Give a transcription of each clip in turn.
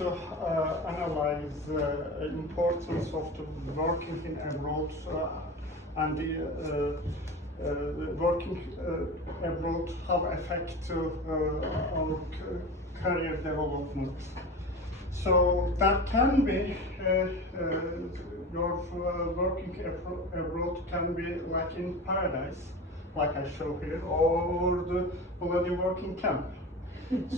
to analyze the importance of the working in abroad and the working abroad, how affect our career development. So that can be your working abroad can be like in paradise, like I show here, or the bloody working camp.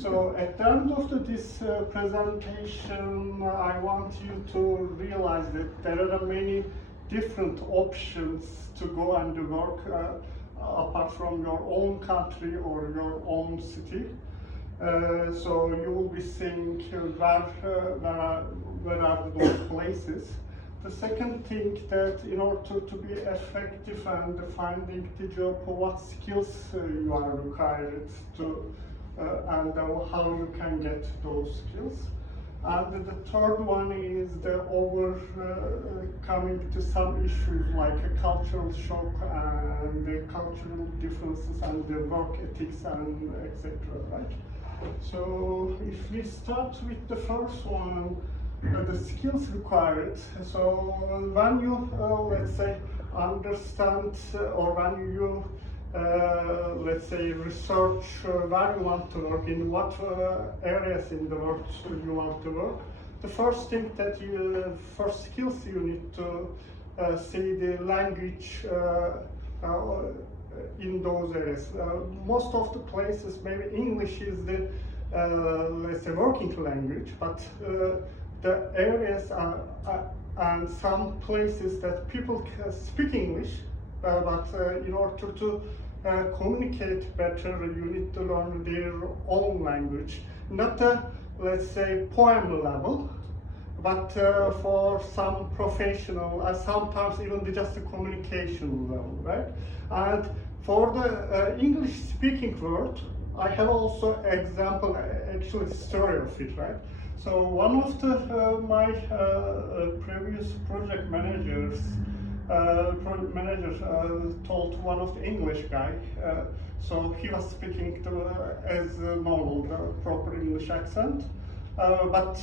So at the end of this presentation, I want you to realize that there are many different options to go and work apart from your own country or your own city. So you will be seeing where are those places. The second thing that in order to be effective and finding the job, what skills you are required to and how you can get those skills. And the third one is the overcoming to some issues like a cultural shock and the cultural differences and the work ethics and etc. Right? So if we start with the first one, the skills required. So when you let's say understand or when you let's say research where you want to work, in what areas in the world you want to work, the first thing that first skills you need to see the language in those areas. Most of the places, maybe English is the let's say working language, but the areas and some places that people speak English, but in order to communicate better, you need to learn their own language. Not let's say poem level, but for some professional, sometimes even just a communication level, right? And for the English-speaking world, I have also example, actually story of it, right? So one of the my previous project managers told one of the English guy, so he was speaking as normal, the proper English accent, but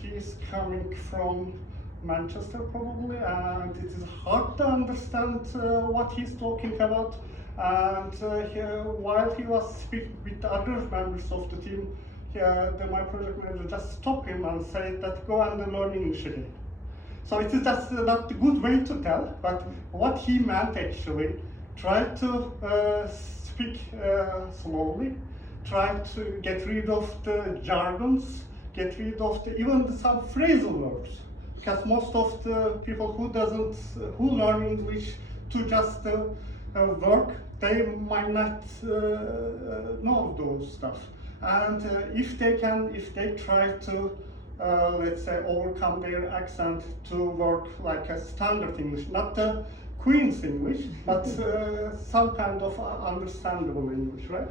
he's coming from Manchester probably, and it is hard to understand what he's talking about. And while he was speaking with other members of the team, my project manager just stopped him and said that go and learn English again. So it is just not a good way to tell, but what he meant actually, try to speak slowly, try to get rid of the jargons, get rid of even some phrasal words, because most of the people who learn English to just work, they might not know those stuff. And if they try to let's say overcome their accent to work like a standard English, not the Queen's English, but some kind of understandable English, right?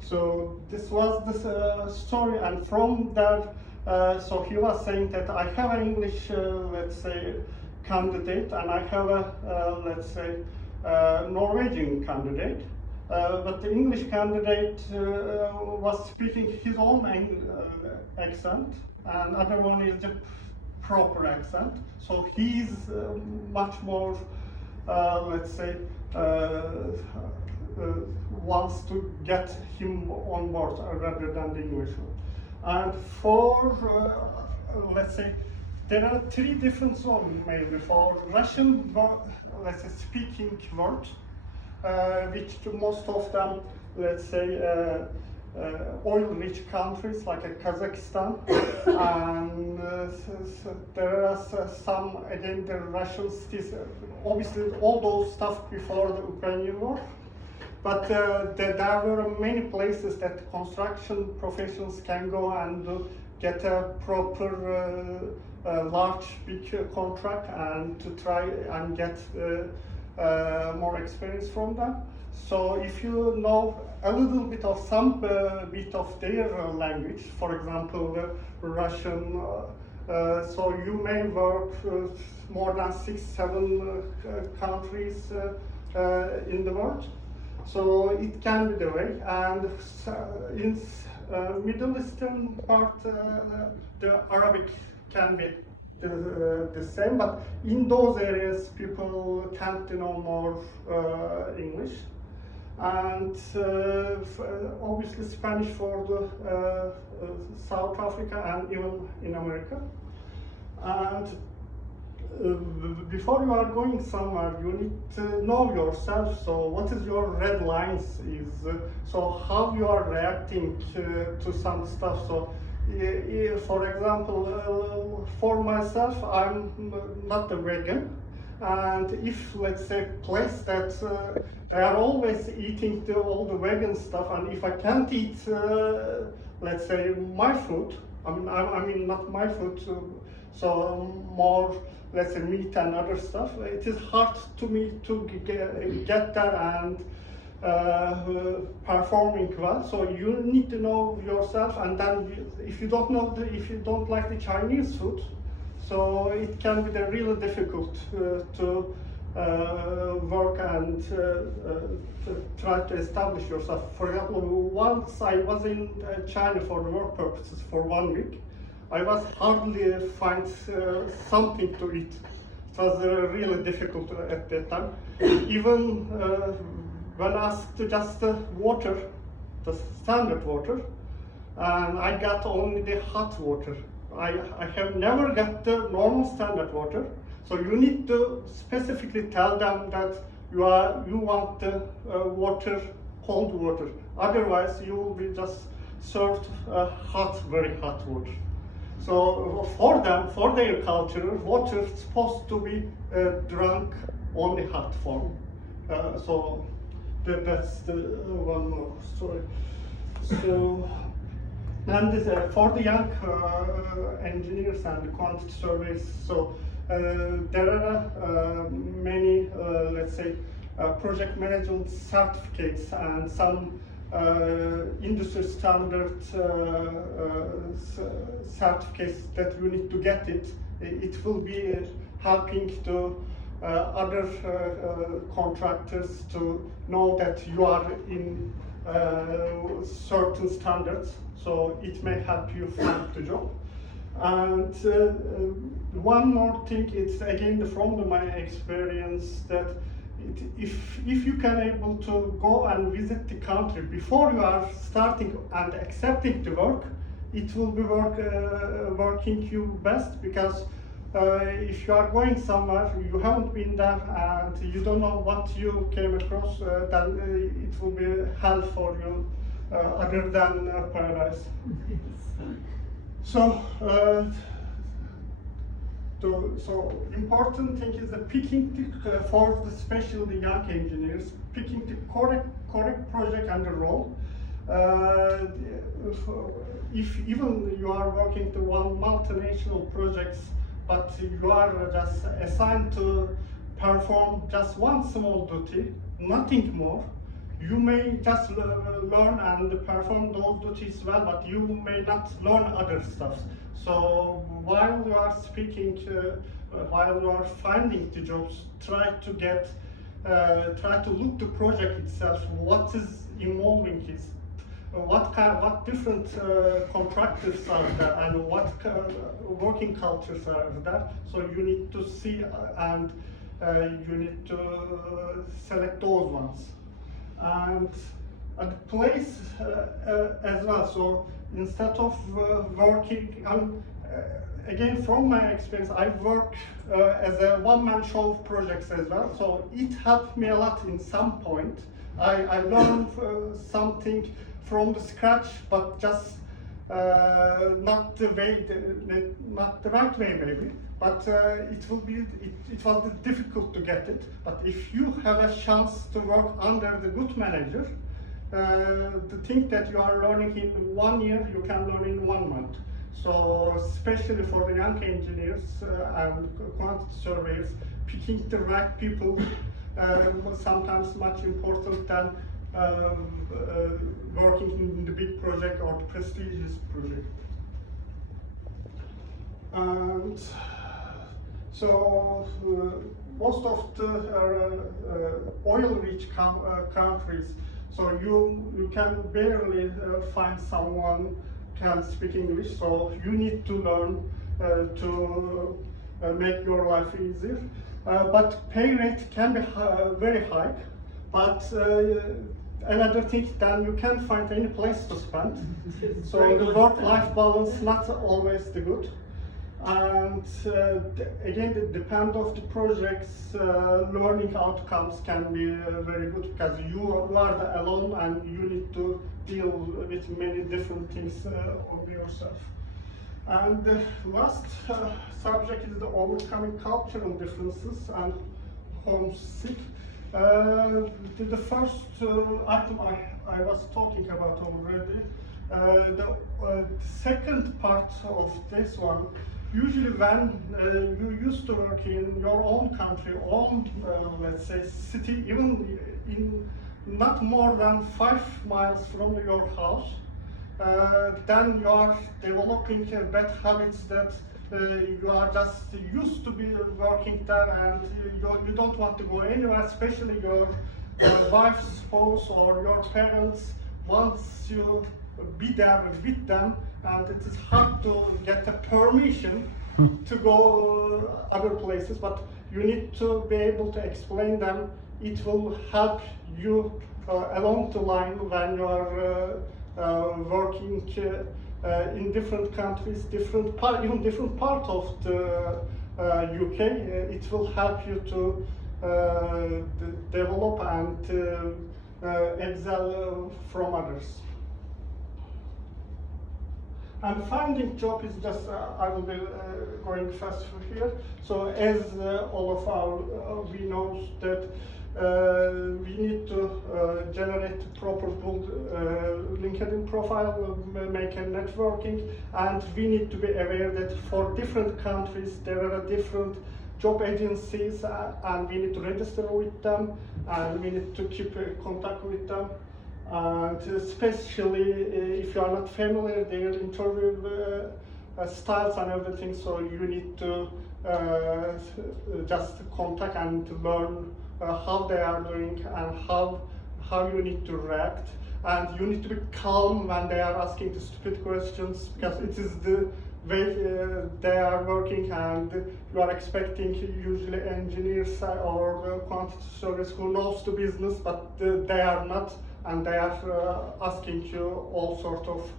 So this was the story, and from there, so he was saying that I have an English, let's say, candidate, and I have a, let's say, Norwegian candidate. But the English candidate was speaking his own accent, and other one is the proper accent. So he's much more, let's say, wants to get him on board rather than the English one. And for, let's say, there are three different zones maybe for Russian, let's say, speaking words. Which most of them, let's say, oil-rich countries like Kazakhstan, and there are some, again, the Russian cities, obviously all those stuff before the Ukrainian war, but there were many places that construction professionals can go and get a proper large, big contract and to try and get more experience from them. So if you know a little bit of some bit of their language, for example, Russian, so you may work more than 6-7 countries in the world. So it can be the way, and in Middle Eastern part, the Arabic can be the same, but in those areas people tend to know more English. And obviously Spanish for the South Africa and even in America. And before you are going somewhere, you need to know yourself. So what is your red lines is, so how you are reacting to some stuff. So for example, for myself, I'm not a vegan. And if, let's say, place that they are always eating all the vegan stuff, and if I can't eat, let's say, my food, I mean not my food, so more, let's say, meat and other stuff, it is hard to me to get there and performing well. So you need to know yourself, and then if you don't know, if you don't like the Chinese food, so it can be really difficult to work and to try to establish yourself. For example, once I was in China for the work purposes for 1 week, I was hardly find something to eat. It was really difficult at that time. Even when asked to just water, the standard water, and I got only the hot water. I have never got the normal standard water. So you need to specifically tell them that you want the water, cold water. Otherwise, you will be just served hot, very hot water. So for them, for their culture, water is supposed to be drunk only hot form. So that's the one more story. So. And for the young engineers and quantity surveys, so there are many, let's say, project management certificates and some industry standard certificates that you need to get it. It will be helping to other contractors to know that you are in certain standards. So it may help you find the job. And one more thing, it's again from my experience that if you can able to go and visit the country before you are starting and accepting the work, it will be working you best, because if you are going somewhere, you haven't been there and you don't know what you came across, then it will be hell for you. Other than paradise. So, so important thing is the picking for especially the young engineers, picking the correct project and the role. If even you are working to one multinational projects, but you are just assigned to perform just one small duty, nothing more. You may just learn and perform those duties well, but you may not learn other stuff. So while you are speaking, while you are finding the jobs, try to look the project itself. What is involving it? What different contractors are there, and what working cultures are there? So you need to see and you need to select those ones. And place as well. So instead of working, again from my experience, I work as a one-man show projects as well. So it helped me a lot in some point. I learned something from the scratch, but just not the right way maybe. But it was difficult to get it. But if you have a chance to work under the good manager, the thing that you are learning in 1 year, you can learn in 1 month. So especially for the young engineers and quantity surveyors, picking the right people sometimes much important than working in the big project or the prestigious project. And so most of the oil-rich countries, So you can barely find someone can speak English. So you need to learn to make your life easier. But pay rate can be very high. But another thing, then you can't find any place to spend. So the work-life balance not always the good. And again, it depends of the projects. Learning outcomes can be very good because you are alone and you need to deal with many different things of yourself. And the last subject is the overcoming cultural differences and homesick. The first item I was talking about already. The second part of this one, usually when you used to work in your own country, own let's say city, even in not more than 5 miles from your house, then you are developing bad habits that you are just used to be working there, and you don't want to go anywhere, especially your wife, spouse, or your parents wants you be there with them, and it is hard to get a permission to go other places, but you need to be able to explain them. It will help you along the line when you are working in different countries, even different part of the UK. It will help you to develop and excel from others. And finding job is just, I will be going fast here. So as all of our, we know that we need to generate proper LinkedIn profile, make a networking, and we need to be aware that for different countries there are different job agencies, and we need to register with them, and we need to keep contact with them. And especially if you are not familiar, their interview styles and everything, so you need to just contact and learn how they are doing and how you need to react. And you need to be calm when they are asking the stupid questions, because it is the way they are working, and you are expecting usually engineers or quantity service who knows the business, but they are not. And they are asking you all sorts of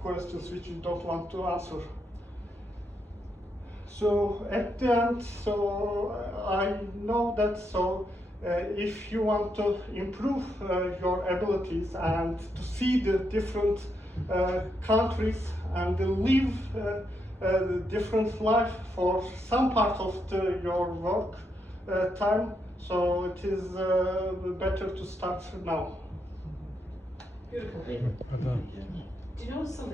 questions which you don't want to answer. So at the end, so I know that, so if you want to improve your abilities and to see the different countries and live different life for some part of your work time, so it is better to start now. Beautiful. Do you know something?